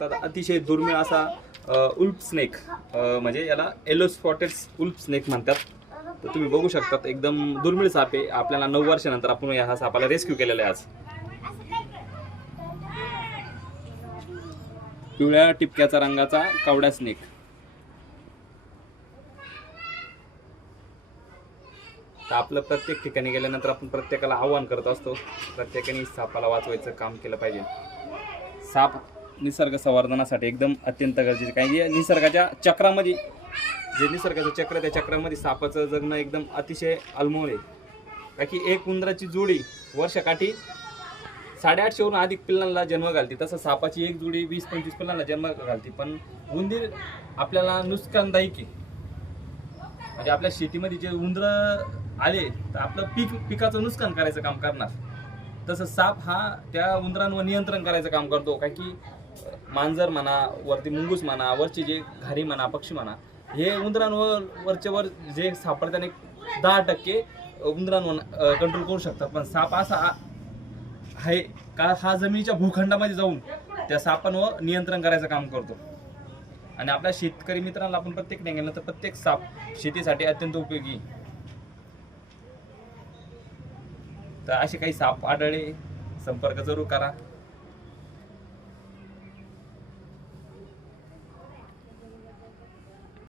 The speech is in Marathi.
शकतात अतिशय दुर्मिळ असा उल्प स्नेक म्हणजे याला येलो स्पॉटेड उल्प स्नेक म्हणतात. तर तुम्ही बघू शकतात एकदम दुर्मिळ साप आहे. आपल्याला नऊ वर्षानंतर आपण या सापाला रेस्क्यू केलेला आहे आज. पिवळ्या टिपक्याचा रंगाचा कावडा स्नेक तर आपलं प्रत्येक ठिकाणी गेल्यानंतर आपण प्रत्येकाला आव्हान करत असतो. प्रत्येकाने सापाला वाचवायचं काम केलं पाहिजे. साप निसर्ग संवर्धनासाठी एकदम अत्यंत गरजेचे. कारण की निसर्गाच्या चक्रामध्ये जे निसर्गाचं चक्र त्या चक्रामध्ये सापाचं जगणं एकदम अतिशय अल्मोल आहे. कारण की एक उंदराची जोडी वर्षकाठी साडेआठशेवरून अधिक पिल्लांना जन्म घालते. तसं सापाची एक जोडी वीस पंचवीस पिल्लांना जन्म घालते. पण उंदीर आपल्याला नुकसानदायक आहे. म्हणजे आपल्या शेतीमध्ये जे उंदर आले तर आपलं पीक पिकाचं नुकसान करायचं काम करणार. तसं साप हा त्या उंदरांवर नियंत्रण करायचं काम करतो. काय की मांजर म्हणा वरती मुंगूस म्हणा वरचे जे घारी म्हणा पक्षी म्हणा हे उंदरांवर वरच्यावर जे सापडताना दहा टक्के उंदरांवर कंट्रोल करू शकतात. पण साप असा आहे का हा जमिनीच्या भूखंडामध्ये जाऊन त्या सापांवर नियंत्रण करायचं काम करतो. आणि आपल्या शेतकरी मित्रांना आपण प्रत्येक गेलं तर प्रत्येक साप शेतीसाठी अत्यंत उपयोगी. तर असे काही साप आढळले संपर्क जरूर करा.